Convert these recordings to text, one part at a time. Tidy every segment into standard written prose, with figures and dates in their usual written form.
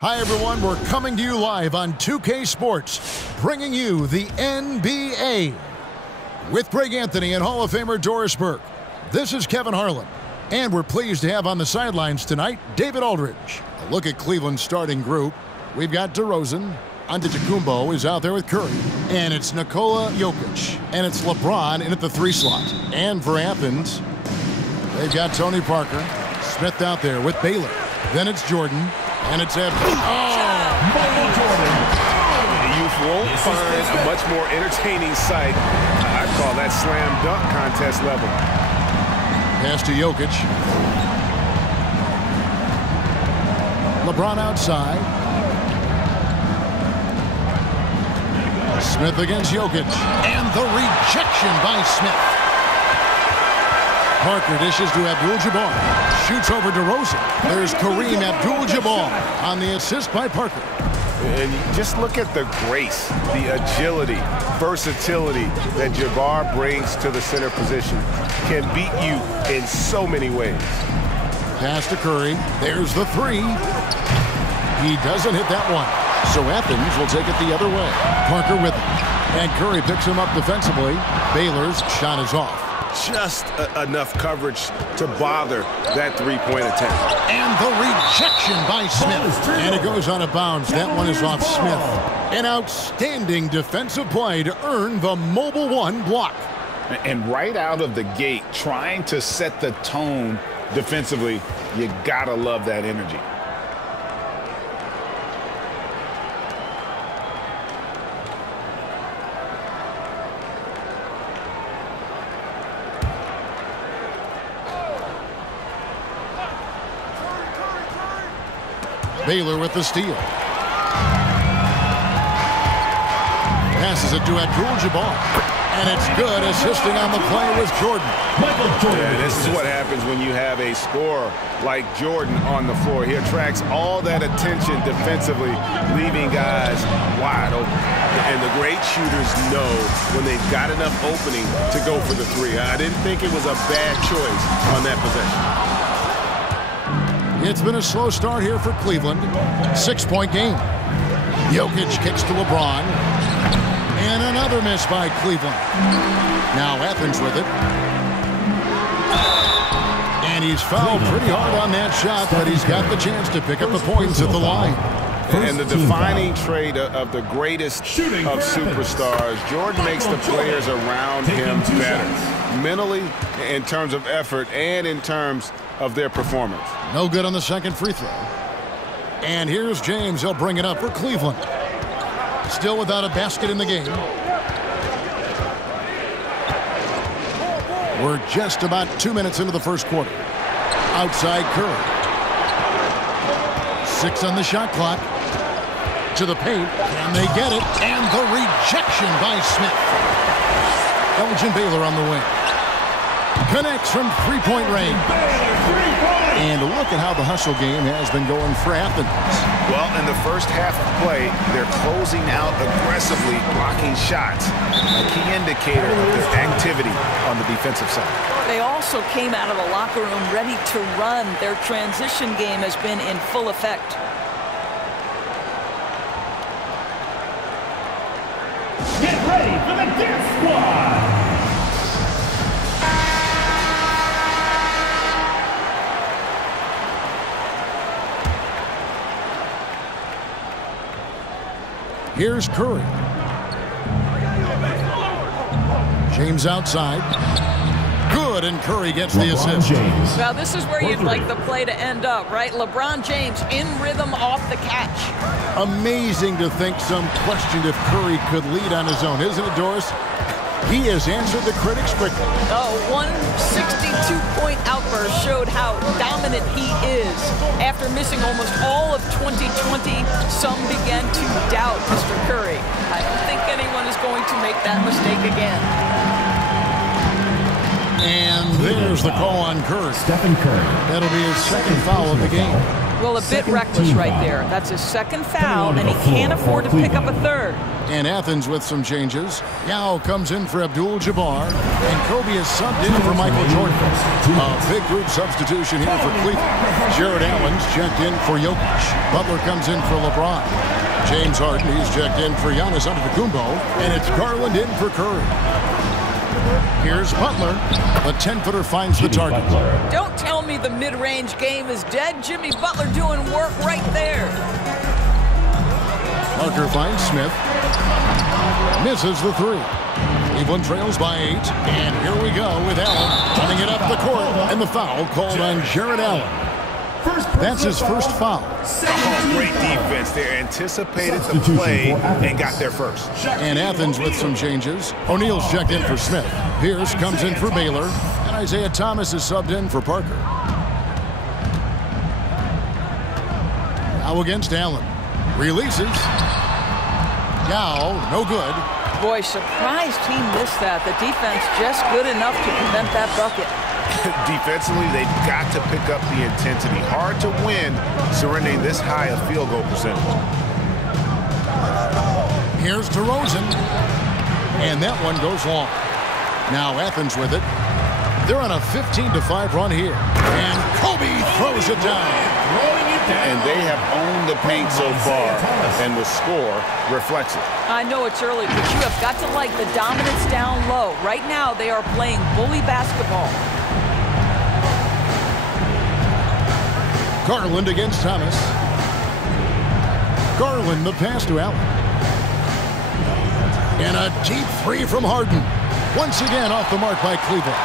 Hi, everyone. We're coming to you live on 2K Sports, bringing you the NBA. With Greg Anthony and Hall of Famer Doris Burke, this is Kevin Harlan. And we're pleased to have on the sidelines tonight, David Aldridge. A look at Cleveland's starting group. We've got DeRozan. Antetokounmpo is out there with Curry. And it's Nikola Jokic. And it's LeBron in at the 3 slot. And for Athens, they've got Tony Parker. Smith out there with Baylor. Then it's Jordan. And it's Evans. Michael Jordan. The youth won't find a much more entertaining sight. I'd call that slam dunk contest level. Pass to Jokic. LeBron outside. Smith against Jokic. And the rejection by Smith. Parker dishes to Abdul-Jabbar. Shoots over DeRozan. There's Kareem Abdul-Jabbar on the assist by Parker. And you just look at the grace, the agility, versatility that Jabbar brings to the center position. Can beat you in so many ways. Pass to Curry. There's the 3. He doesn't hit that one. So Athens will take it the other way. Parker with him. And Curry picks him up defensively. Baylor's shot is off. Just enough coverage to bother that three-point attempt. And the rejection by Smith. And it goes out of bounds. That one is off Smith. An outstanding defensive play to earn the Mobile One block. And right out of the gate, trying to set the tone defensively, you gotta love that energy. Baylor with the steal. Passes it to Abdul-Jabbar. And it's good, assisting on the play with Jordan. Yeah, this is what happens when you have a scorer like Jordan on the floor. He attracts all that attention defensively, leaving guys wide open. And the great shooters know when they've got enough opening to go for the 3. I didn't think it was a bad choice on that possession. It's been a slow start here for Cleveland. 6-point game. Jokic kicks to LeBron. And another miss by Cleveland. Now Athens with it. And he's fouled pretty hard on that shot, but he's got the chance to pick up the points at the line. And the defining trait of the greatest of superstars, Jordan makes the players around him better. Mentally, in terms of effort, and in terms of their performance. No good on the second free throw. And here's James. He'll bring it up for Cleveland. Still without a basket in the game. We're just about 2 minutes into the first quarter. Outside Curry. 6 on the shot clock. To the paint. And they get it. And the rejection by Smith. Elgin Baylor on the wing. Connects from 3-point range. And look at how the hustle game has been going for Athens. Well, in the first half of play, they're closing out aggressively, blocking shots. A key indicator of their activity on the defensive side. They also came out of the locker room ready to run. Their transition game has been in full effect. Get ready for the dance squad! Here's Curry. James outside. Good, and Curry gets the assist. Now, this is where you'd like the play to end up, right? LeBron James in rhythm off the catch. Amazing to think some questioned if Curry could lead on his own, isn't it, Doris? He has answered the critics quickly. One 62-point outburst showed how dominant he is. After missing almost all of 2020, some began to doubt Mr. Curry. I don't think anyone is going to make that mistake again. And there's the call on Curry. Stephen Curry. That'll be his second foul of the game. Well, a bit reckless right there. That's his second foul, and he can't afford to pick up a third. And Athens with some changes. Yao comes in for Abdul-Jabbar, and Kobe is subbed in for Michael Jordan. A big group substitution here for Cleveland. Jared Allen's checked in for Jokic. Butler comes in for LeBron. James Harden, he's checked in for Giannis Antetokounmpo, and it's Garland in for Curry. Here's Butler. The 10-footer finds the target. Don't tell me the mid-range game is dead. Jimmy Butler doing work right there. Parker finds Smith. Misses the three. Cleveland trails by 8. And here we go with Allen running it up the court. And the foul called on Jared Allen. That's his first foul. Great defense there. Anticipated the play and got there first. And Athens with some changes. O'Neal's checked in for Smith. Pierce comes in for Baylor. And Isaiah Thomas is subbed in for Parker. Now against Allen. Releases. Now, no good. Boy, surprised he missed that. The defense just good enough to prevent that bucket. Defensively, they've got to pick up the intensity. Hard to win surrendering this high a field goal percentage. Here's DeRozan. And that one goes long. Now Athens with it. They're on a 15-5 run here. And Kobe throws it down. And they have owned the paint so far, and the score reflects it. I know it's early, but you have got to like the dominance down low. Right now, they are playing bully basketball. Garland against Thomas. Garland, the pass to Allen. And a deep three from Harden. Once again off the mark by Cleveland.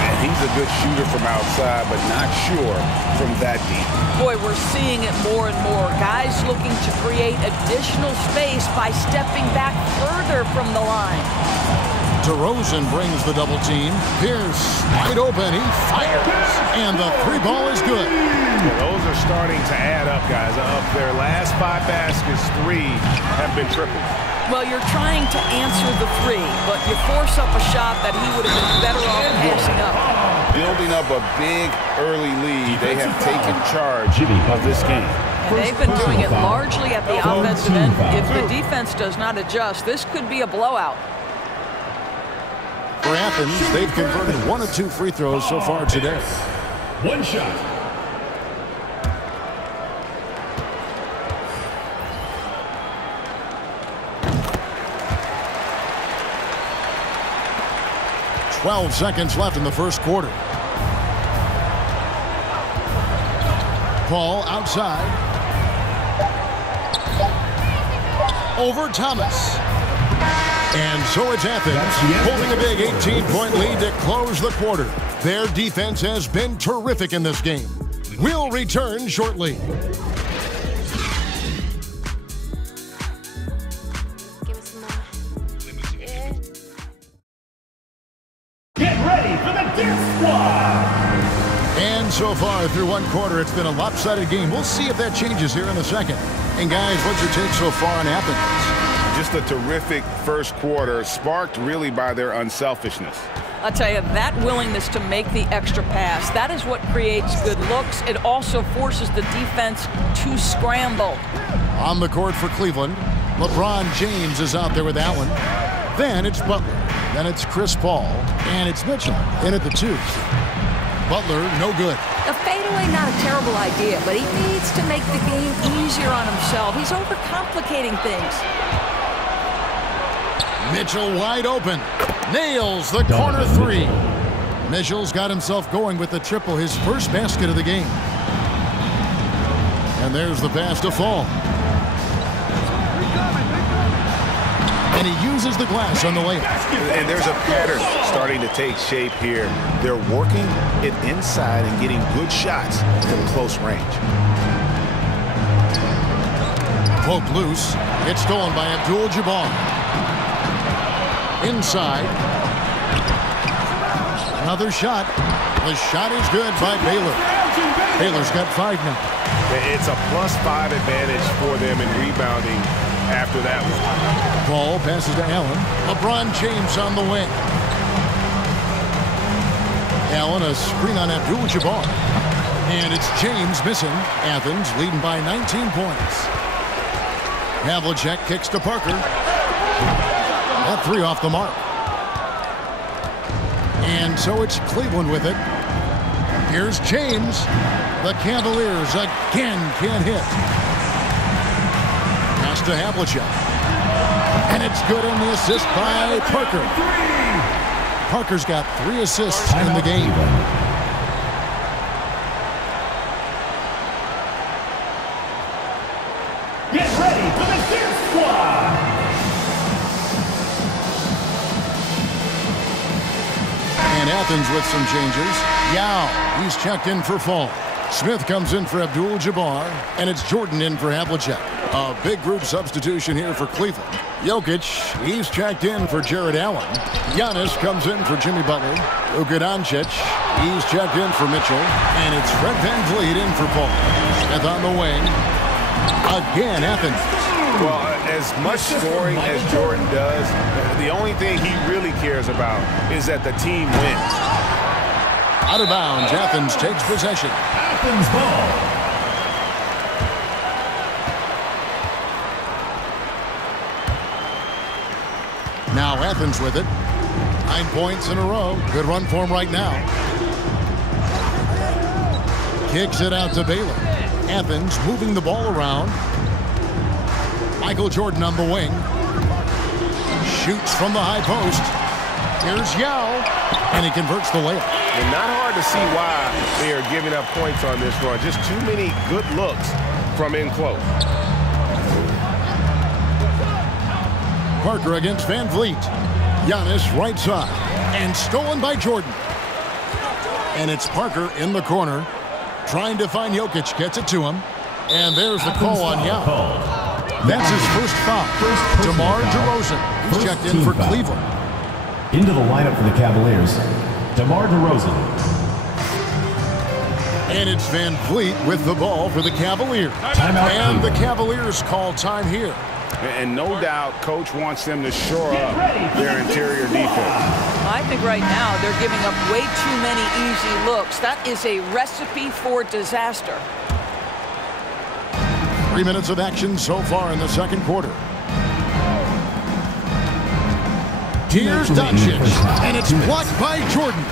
And he's a good shooter from outside, but not sure from that deep. Boy, we're seeing it more and more. Guys looking to create additional space by stepping back further from the line. DeRozan brings the double team. Pierce wide open. He fires. And the three ball is good. Well, those are starting to add up, guys. Of their last 5 baskets, 3 have been tripled. Well, you're trying to answer the three, but you force up a shot that he would have been better off passing up. Building up a big early lead, they have taken charge of this game. And they've been doing it largely at the offensive end. If the defense does not adjust, this could be a blowout. For Athens, they've converted 1 of 2 free throws so far today. One shot. .12 seconds left in the first quarter. Paul outside. Over Thomas. And so it's Athens holding a big 18-point lead to close the quarter. Their defense has been terrific in this game. We'll return shortly. And so far through one quarter, it's been a lopsided game. We'll see if that changes here in a second. And guys, what's your take so far on Athens? Just a terrific first quarter, sparked really by their unselfishness. I'll tell you, that willingness to make the extra pass, that is what creates good looks. It also forces the defense to scramble. On the court for Cleveland, LeBron James is out there with Allen. Then it's Butler. Then it's Chris Paul. And it's Mitchell in at the 2. Butler, no good. A fadeaway, not a terrible idea, but he needs to make the game easier on himself. He's overcomplicating things. Mitchell wide open. Nails the corner 3. Mitchell's got himself going with the triple, his first basket of the game. And there's the pass to Fall. And he uses the glass on the layup. And there's a pattern starting to take shape here. They're working it inside and getting good shots from close range. Poked loose. It's stolen by Abdul-Jabbar. Inside. Another shot. The shot is good by Baylor. Baylor's got 5 now. It's a +5 advantage for them in rebounding after that one. Ball passes to Allen. LeBron James on the wing. Allen, a screen on Abdul-Jabbar. And it's James missing. Athens leading by 19 points. Havlicek kicks to Parker. That three off the mark. And so it's Cleveland with it. Here's James. The Cavaliers again can't hit. Pass to Havlicek. And it's good on the assist by Parker. Parker's got 3 assists in the game. Get ready for the dance squad. And Athens with some changes. Yao, he's checked in for Fall. Smith comes in for Abdul-Jabbar, and it's Jordan in for Havlicek. A big group substitution here for Cleveland. Jokic, he's checked in for Jared Allen. Giannis comes in for Jimmy Butler. Luka Doncic, he's checked in for Mitchell. And it's Fred VanVleet in for Paul. Smith on the wing. Again, Athens. Well, as much scoring as Jordan does, the only thing he really cares about is that the team wins. Out of bounds, Athens takes possession. Athens ball. Now Athens with it. 9 points in a row. Good run for him right now. Kicks it out to Baylor. Athens moving the ball around. Michael Jordan on the wing. Shoots from the high post. Here's Yao. And he converts the layup. And not hard to see why they are giving up points on this run. Just too many good looks from in close. Parker against VanVleet. Giannis right side. And stolen by Jordan. And it's Parker in the corner. Trying to find Jokic. Gets it to him. And there's the call on Yao. That's his first foul. DeMar DeRozan. He's checked in for Cleveland. Into the lineup for the Cavaliers, DeMar DeRozan. And it's VanVleet with the ball for the Cavaliers. Timeout, and the Cleveland. Cavaliers call time here. And no doubt, Coach wants them to shore up their interior defense. I think right now they're giving up way too many easy looks. That is a recipe for disaster. 3 minutes of action so far in the second quarter. Here's Doncic, and it's blocked by Jordan.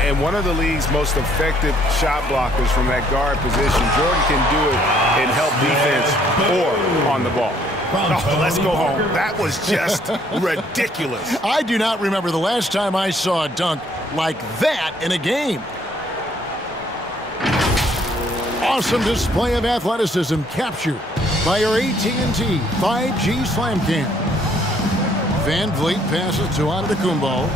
And one of the league's most effective shot blockers from that guard position. Jordan can do it in help defense or on the ball. Oh, let's go home. That was just ridiculous. I do not remember the last time I saw a dunk like that in a game. Awesome display of athleticism captured by our AT&T 5G Slam Cam. VanVleet passes to Antetokounmpo.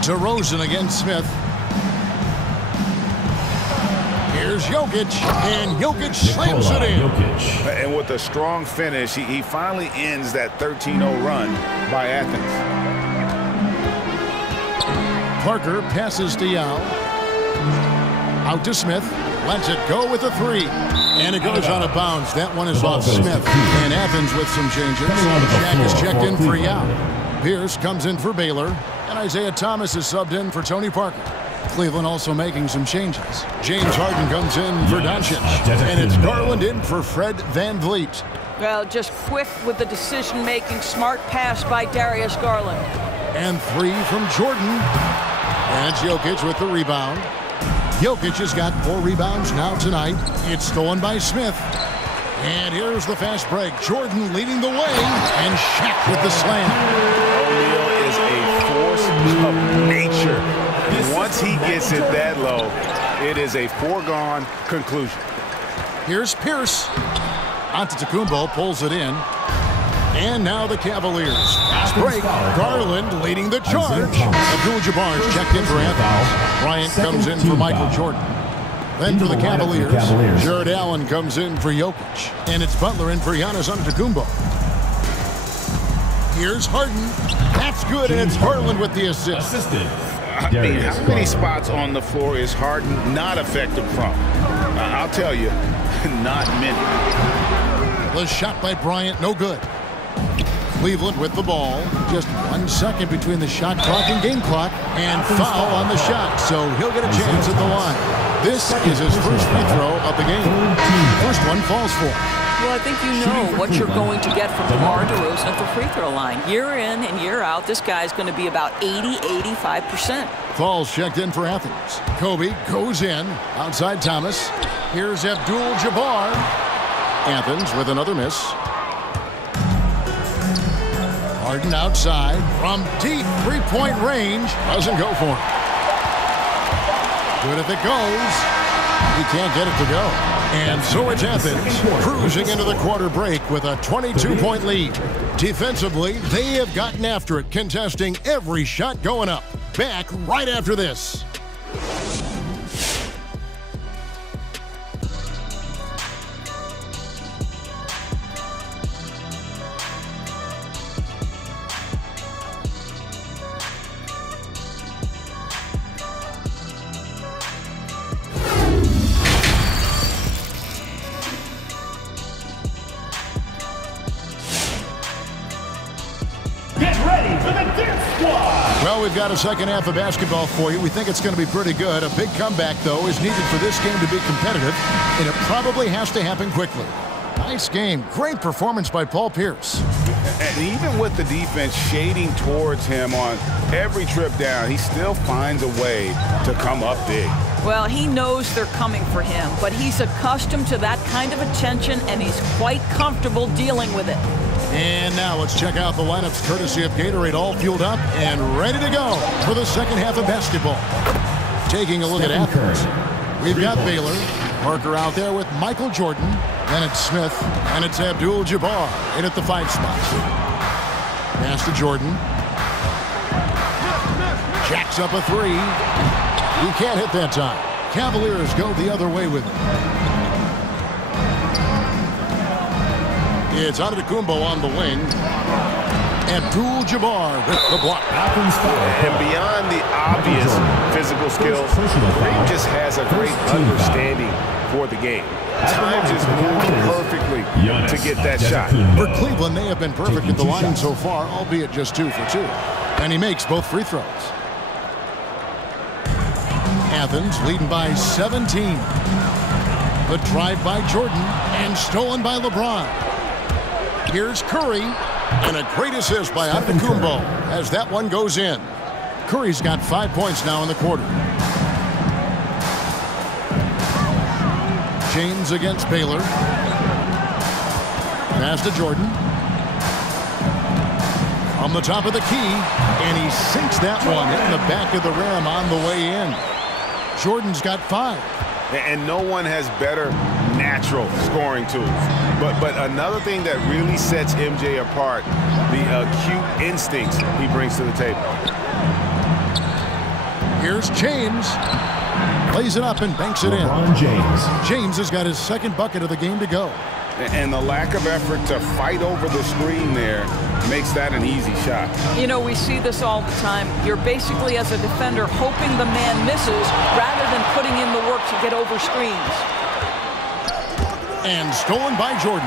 DeRozan against Smith. Here's Jokic, and Jokic slams it in. And with a strong finish, he finally ends that 13-0 run by Athens. Parker passes to Yao. Out to Smith. Lets it go with a three. And it goes out of bounds. That one is off Smith. And Athens with some changes. Shaq is checked in for Yao. Pierce comes in for Baylor. And Isaiah Thomas is subbed in for Tony Parker. Cleveland also making some changes. James Harden comes in for Doncic. And it's Garland in for Fred VanVleet. Well, just quick with the decision-making. Smart pass by Darius Garland. And three from Jordan. And it's Jokic with the rebound. Jokic has got 4 rebounds now tonight. It's stolen by Smith. And here's the fast break. Jordan leading the way. And Shaq with the slam. O'Neal is a force of nature. Once he gets it that low, it is a foregone conclusion. Here's Pierce. Antetokounmpo pulls it in. And now the Cavaliers. Fast break. Garland leading the charge. Abdul-Jabbar is checked in for Athens. Bryant comes in for Michael Jordan. Then for the Cavaliers, Jared Allen comes in for Jokic. And it's Butler in for Giannis Antetokounmpo. Here's Harden. That's good, and it's Garland with the assist. I mean, how many spots on the floor is Harden not effective from? I'll tell you, not many. The shot by Bryant, no good. Cleveland with the ball. Just 1 second between the shot clock and game clock. And foul on the shot, so he'll get a chance at the line. This is his first free throw of the game. First one falls for him. Well, I think you know what you're going to get from DeMar DeRozan at the free throw line. Year in and year out, this guy's going to be about 80-85%. Falls checked in for Athens. Kobe goes in. Outside Thomas. Here's Abdul-Jabbar. Athens with another miss. Harden outside from deep three-point range. Doesn't go for it. Good if it goes. He can't get it to go. And so it's Athens cruising into the quarter break with a 22-point lead. Defensively, they have gotten after it, contesting every shot going up. Back right after this. Well, we've got a second half of basketball for you. We think it's going to be pretty good. A big comeback, though, is needed for this game to be competitive, and it probably has to happen quickly. Nice game. Great performance by Paul Pierce. And even with the defense shading towards him on every trip down, he still finds a way to come up big. Well, he knows they're coming for him, but he's accustomed to that kind of attention, and he's quite comfortable dealing with it. And now let's check out the lineups courtesy of Gatorade, all fueled up and ready to go for the second half of basketball. Taking a look at Athens. We've got Baylor. Parker out there with Michael Jordan. Then it's Smith. And it's Abdul-Jabbar in at the 5 spot. Pass to Jordan. Jacks up a 3. He can't hit that time. Cavaliers go the other way with it. It's Antetokounmpo on the wing. Abdul-Jabbar with the block. And beyond the obvious physical skills, Kareem just has a great understanding for the game. Time just moved perfectly to get that shot. For Cleveland, they have been perfect at the line so far, albeit just 2 for 2. And he makes both free throws. Athens leading by 17. The drive by Jordan and stolen by LeBron. Here's Curry, and a great assist by Antetokounmpo as that one goes in. Curry's got 5 points now in the quarter. James against Baylor. Pass to Jordan. On the top of the key, and he sinks that one in the back of the rim on the way in. Jordan's got 5. And no one has better natural scoring tools. But another thing that really sets MJ apart, the acute instincts he brings to the table. Here's James. Plays it up and banks it in. James has got his second bucket of the game to go. And the lack of effort to fight over the screen there makes that an easy shot. You know, we see this all the time. You're basically, as a defender, hoping the man misses rather than putting in the work to get over screens. And stolen by Jordan.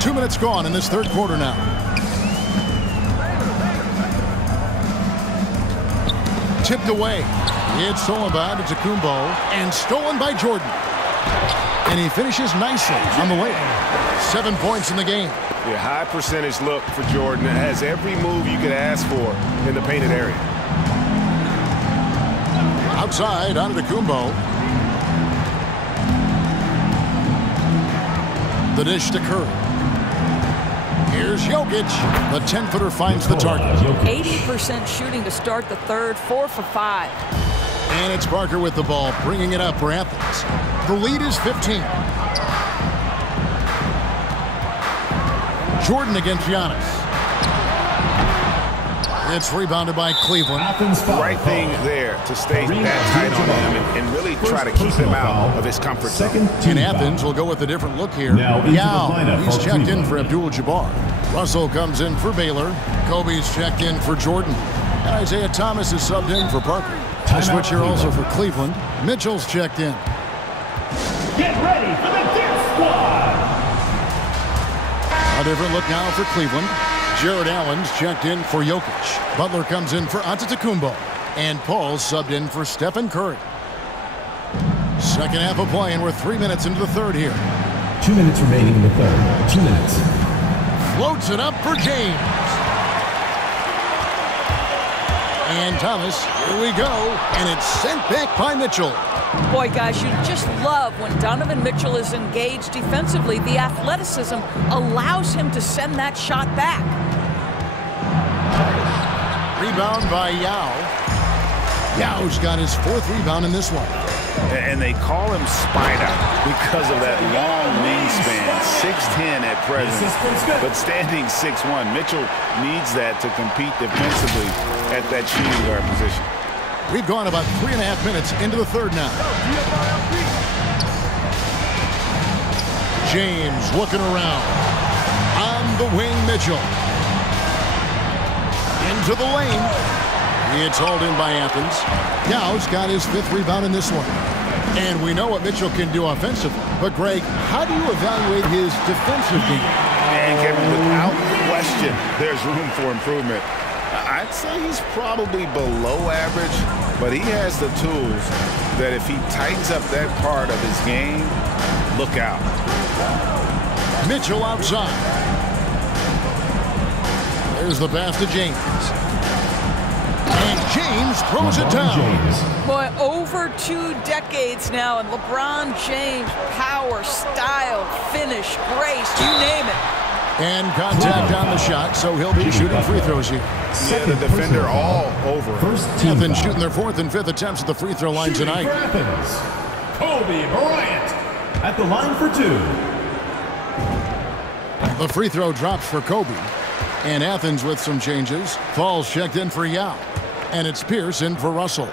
2 minutes gone in this third quarter now. Tipped away. It's stolen by Antetokounmpo and stolen by Jordan. And he finishes nicely on the way. 7 points in the game. Yeah, high percentage look for Jordan. It has every move you could ask for in the painted area. Outside, Antetokounmpo. The dish to Curry. Here's Jokic. The 10-footer finds the target. 80% shooting to start the third, 4 for 5. And it's Parker with the ball, bringing it up for Athens. The lead is 15. Jordan against Giannis. It's rebounded by Cleveland. Right thing there to stay that tight on him and really try to keep him out of his comfort zone. And Athens will go with a different look here. Yao, he's checked in for Abdul-Jabbar. Russell comes in for Baylor. Kobe's checked in for Jordan. And Isaiah Thomas is subbed in for Parker. A switch here also for Cleveland. Mitchell's checked in. Get ready for the dance squad. A different look now for Cleveland. Jared Allen's checked in for Jokic. Butler comes in for Antetokounmpo. And Paul subbed in for Stephen Curry. Second half of play, and we're 3 minutes into the third here. 2 minutes remaining in the third. 2 minutes. Floats it up for James. And Thomas, here we go. And it's sent back by Mitchell. Boy, guys, you just love when Donovan Mitchell is engaged defensively. The athleticism allows him to send that shot back. Rebound by Yao. Yao's got his fourth rebound in this one. And they call him Spider because of that long wingspan, 6'10" at present, but standing 6'1". Mitchell needs that to compete defensively at that shooting guard position. We've gone about 3.5 minutes into the third now. James looking around. On the wing, Mitchell. Into the lane. It's hauled in by Athens. Yao's got his fifth rebound in this one. And we know what Mitchell can do offensively. But, Greg, how do you evaluate his defensive game? And, Kevin, without question, there's room for improvement. I'd say he's probably below average, but he has the tools that if he tightens up that part of his game, look out. Mitchell outside. There's the pass to James. And James throws it down. Boy, over 2 decades now, and LeBron James, power, style, finish, grace, you name it. And contact on the shot, so he'll be shooting free throws here. Yeah, the defender all over. Athens shooting their 4th and 5th attempts at the free throw line tonight. Kobe Bryant at the line for 2. The free throw drops for Kobe. And Athens with some changes. Paul's checked in for Yao. And it's Pierce in for Russell.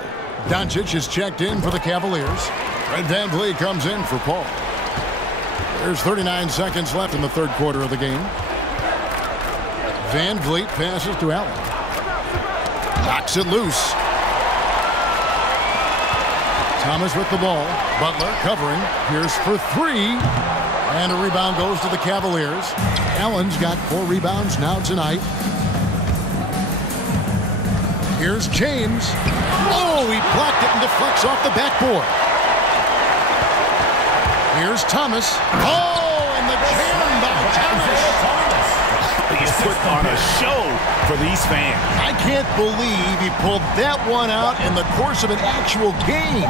Doncic is checked in for the Cavaliers. Fred VanVleet comes in for Paul. There's 39 seconds left in the third quarter of the game. VanVleet passes to Allen. Knocks it loose. Thomas with the ball. Butler covering. Pierce for 3. And a rebound goes to the Cavaliers. Allen's got 4 rebounds now tonight. Here's James. Oh, he blocked it and deflects off the backboard. Here's Thomas. Oh, and the jam by Thomas. He's put on a show for these fans. I can't believe he pulled that one out in the course of an actual game.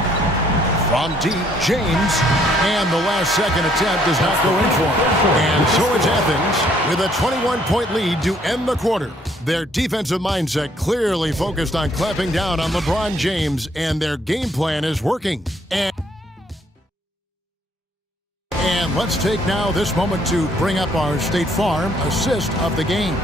From deep, James, and the last second attempt does not go in for him. And so it's Athens with a 21-point lead to end the quarter. Their defensive mindset clearly focused on clamping down on LeBron James, and their game plan is working. And let's take now this moment to bring up our State Farm assist of the game.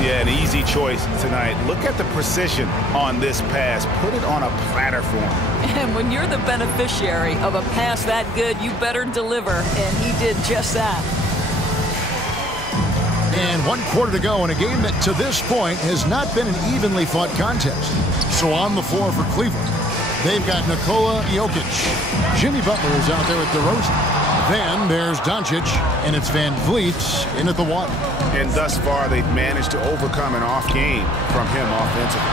Yeah, an easy choice tonight. Look at the precision on this pass. Put it on a platter for him. And when you're the beneficiary of a pass that good, you better deliver, and he did just that. And 1 quarter to go in a game that to this point has not been an evenly fought contest. So on the floor for Cleveland, they've got Nikola Jokic. Jimmy Butler is out there with DeRozan. Then there's Doncic, and it's VanVleet in at the 1. And thus far, they've managed to overcome an off game from him offensively.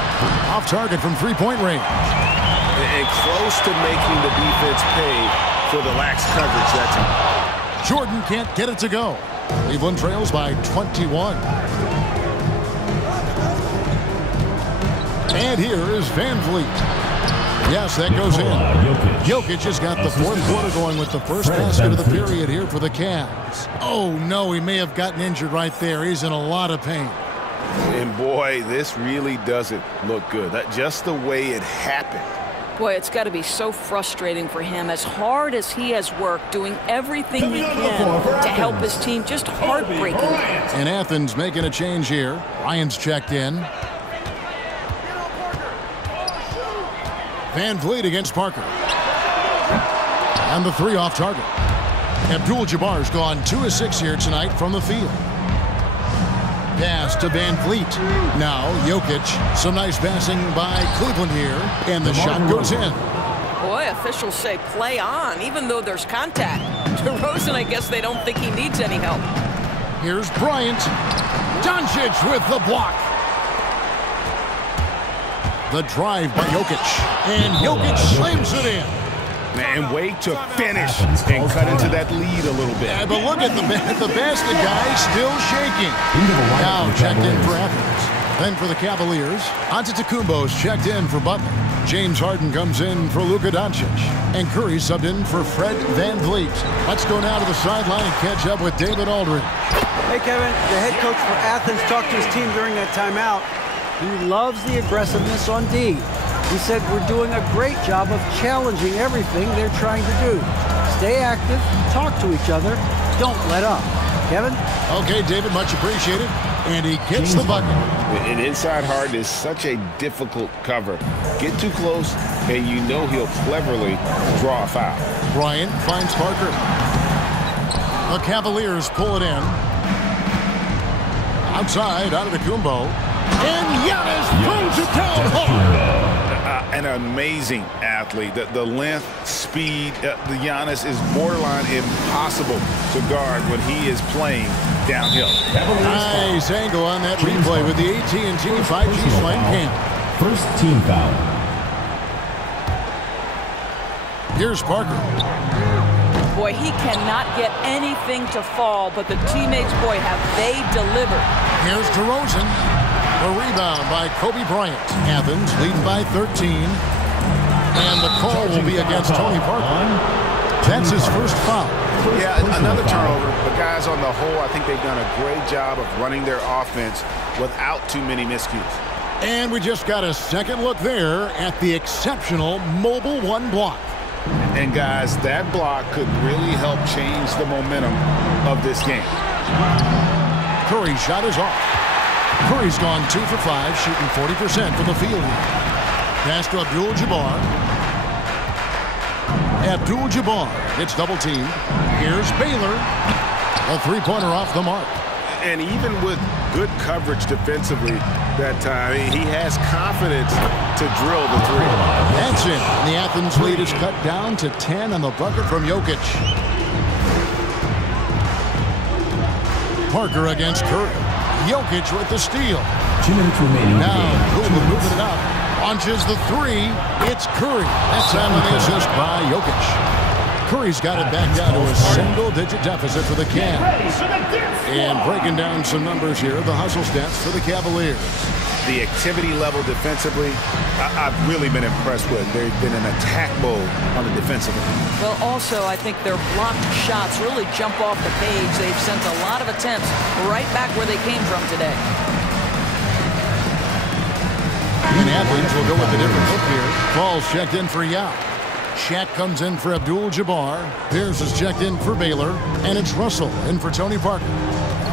Off target from 3-point range. And close to making the defense pay for the lax coverage that time. Jordan can't get it to go. Cleveland trails by 21. And here is VanVleet. Yes, that goes in. Jokic has got the 4th quarter going with the first basket of the period here for the Cavs. Oh, no, he may have gotten injured right there. He's in a lot of pain. And, boy, this really doesn't look good. Just the way it happened. Boy, it's got to be so frustrating for him. As hard as he has worked, doing everything he can to help his team, just heartbreaking. And Athens making a change here. Ryan's checked in. VanVleet against Parker. And the 3 off target. Abdul-Jabbar's gone 2 of 6 here tonight from the field. Pass to VanVleet. Now Jokic. Some nice passing by Cleveland here. And the shot goes in. Boy, officials say play on, even though there's contact. DeRozan, I guess they don't think he needs any help. Here's Bryant. Doncic with the block. The drive by Jokic. And Jokic slams it in. And wait to finish and cut into that lead a little bit. Yeah, but look at the basket guy still shaking. Now checked in for Athens. Then for the Cavaliers, Antetokounmpo's checked in for Butler. James Harden comes in for Luka Doncic. And Curry subbed in for Fred VanVleet. Let's go now to the sideline and catch up with David Aldridge. Hey, Kevin, the head coach for Athens talked to his team during that timeout. He loves the aggressiveness on D. He said, we're doing a great job of challenging everything they're trying to do. Stay active, talk to each other, don't let up. Kevin? Okay, David, much appreciated. And he gets the bucket. An inside Harden is such a difficult cover. Get too close, and you know he'll cleverly draw a foul. Bryant finds Parker. The Cavaliers pull it in. Outside, Antetokounmpo. And Giannis throws it down hard. An amazing athlete. The length, speed, the Giannis is borderline impossible to guard when he is playing downhill. Nice angle on that replay with the AT&T 5G Slam cam. First team foul. Here's Parker. Boy, he cannot get anything to fall, but the teammates, boy, have they delivered. Here's DeRozan. The rebound by Kobe Bryant. Athens leading by 13. And the call will be against Tony Parker. That's his first foul. Yeah, another turnover. But guys, on the whole, I think they've done a great job of running their offense without too many miscues. And we just got a second look there at the exceptional Mobile One block. And guys, that block could really help change the momentum of this game. Curry's shot is off. Curry's gone 2 for 5, shooting 40% from the field. Pass to Abdul-Jabbar. Abdul-Jabbar gets double teamed. Here's Baylor. A three-pointer off the mark. And even with good coverage defensively that time, he has confidence to drill the three. That's it. And the Athens lead is cut down to 10 on the bucket from Jokic. Parker against Curry. Jokic with the steal. 2 minutes remaining. Now, Cleveland moving it up. Launches the three. It's Curry. That time on the assist by Jokic. Curry's got it back down to a single-digit deficit for the Cavs. And breaking down some numbers here, the hustle stats for the Cavaliers. The activity level defensively, I've really been impressed with. They've been in attack mode on the defensive end. Well, also, I think their blocked shots really jump off the page. They've sent a lot of attempts right back where they came from today. And Athens will go with a different look here. Ball's checked in for Yao. Shaq comes in for Abdul-Jabbar. Pierce is checked in for Baylor. And it's Russell in for Tony Parker.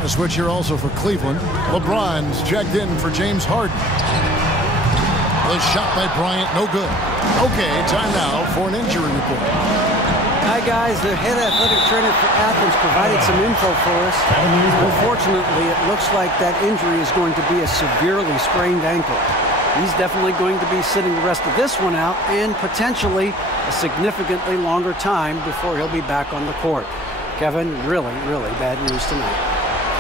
A switch here also for Cleveland. LeBron's checked in for James Harden. The shot by Bryant, no good. Okay, time now for an injury report. Hi, guys. The head athletic trainer for Athens provided some info for us. Unfortunately, it looks like that injury is going to be a severely sprained ankle. He's definitely going to be sitting the rest of this one out and potentially a significantly longer time before he'll be back on the court. Kevin, really, really bad news tonight.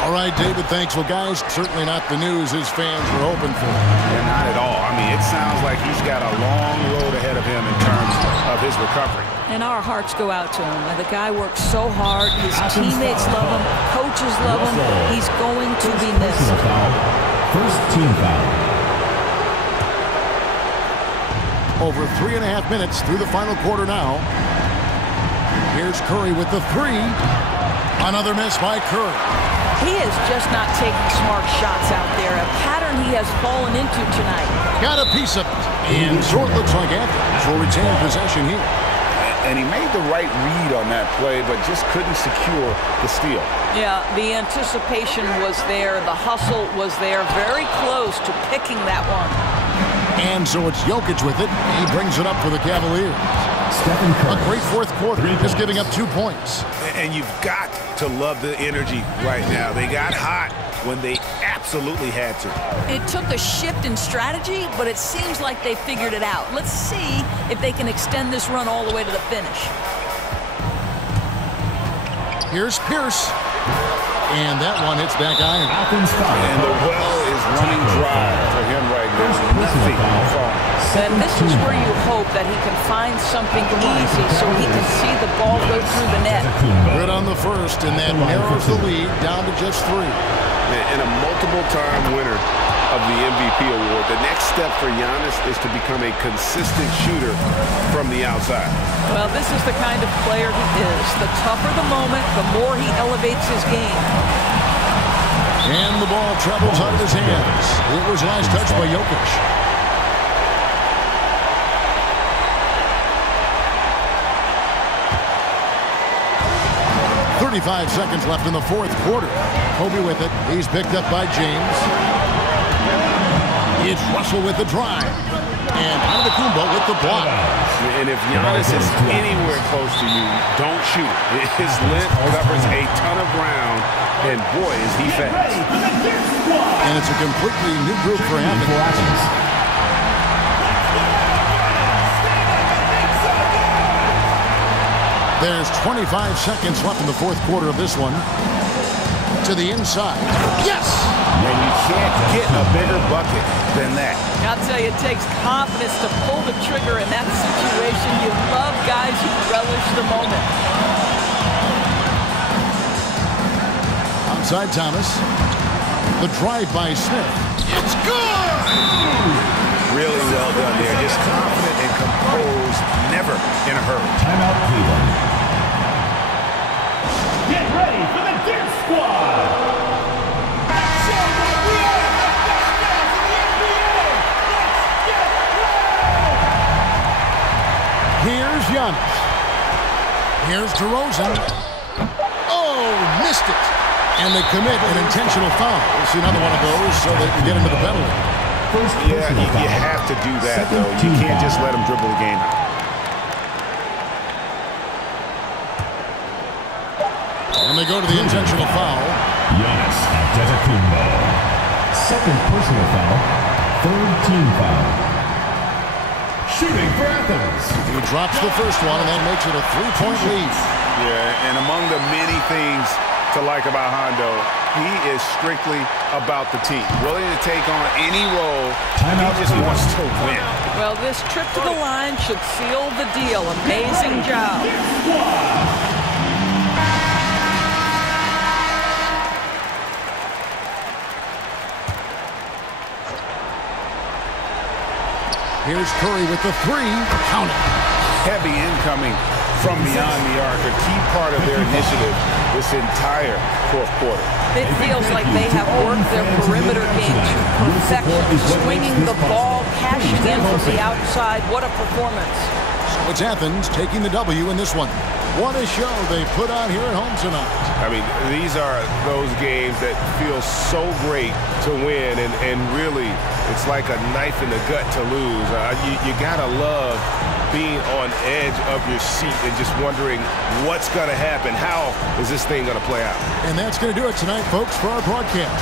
All right, David, thanks. Well, guys, certainly not the news his fans were hoping for. Yeah, not at all. I mean, it sounds like he's got a long road ahead of him in terms of his recovery. And our hearts go out to him. The guy works so hard. His teammates love him. Coaches love him. He's going to be missed. First team foul. Over 3.5 minutes through the final quarter now. Here's Curry with the three. Another miss by Curry. He is just not taking smart shots out there. A pattern he has fallen into tonight. Got a piece of it. And so it looks like Athens will retain possession here. And he made the right read on that play, but just couldn't secure the steal. Yeah, the anticipation was there. The hustle was there. Very close to picking that one. And so it's Jokic with it. He brings it up for the Cavaliers. A great fourth quarter, just giving up 2 points. And you've got to love the energy right now. They got hot when they absolutely had to. It took a shift in strategy, but it seems like they figured it out. Let's see if they can extend this run all the way to the finish. Here's Pierce. And that one hits back iron. And the well is running dry for him right now. Nothing falling. And this is where you hope that he can find something easy so he can see the ball go through the net. Good on the first, and that narrows the lead down to just 3. And a multiple-time winner of the MVP award. The next step for Giannis is to become a consistent shooter from the outside. Well, this is the kind of player he is. The tougher the moment, the more he elevates his game. And the ball travels out of his hands. It was a nice touch by Jokic. .35 seconds left in the fourth quarter. Kobe with it. He's picked up by James. It's Russell with the drive. And Antetokounmpo with the block. And if Giannis is anywhere close to you, don't shoot it. His length covers a ton of ground, and boy, is he fast. And it's a completely new group for Athens. There's 25 seconds left in the fourth quarter of this one. To the inside. Yes! And you can't get a bigger bucket than that. I'll tell you, it takes confidence to pull the trigger in that situation. You love guys who relish the moment. Outside Thomas. The drive by Smith. It's good! Really well done there. Just confident and composed, never in a hurry. Timeout, Cleveland. Get ready for the Dance Squad. Here's Giannis. Here's DeRozan. Oh, missed it. And they commit an intentional foul. We'll see another one of those so they can get into the penalty. Yeah, you have to do that, though. You can't just let him dribble the game out. And they go to the intentional foul. Giannis Antetokounmpo. Second personal foul. Third team foul. Shooting for Athens. He drops the first one, and that makes it a 3-point lead. Yeah, and among the many things to like about Hondo, he is strictly about the team. Willing to take on any role. He just wants to win. Well, this trip to the line should seal the deal. Amazing job. Here's Curry with the 3. Count it. Heavy incoming from beyond the arc, a key part of their initiative this entire fourth quarter. It feels like they have worked their perimeter game to perfection, swinging the ball, cashing in from the outside. What a performance. So it's Athens taking the W in this one. What a show they put on here at home tonight. I mean, these are those games that feel so great to win, and really, it's like a knife in the gut to lose. You gotta love being on edge of your seat and just wondering what's going to happen. How is this thing going to play out? And that's going to do it tonight, folks, for our broadcast.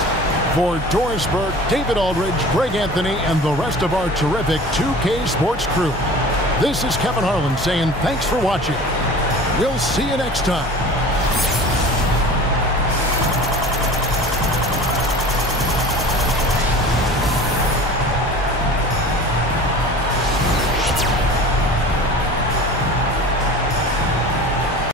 For Doris Burke, David Aldridge, Greg Anthony, and the rest of our terrific 2K Sports crew, this is Kevin Harlan saying thanks for watching. We'll see you next time.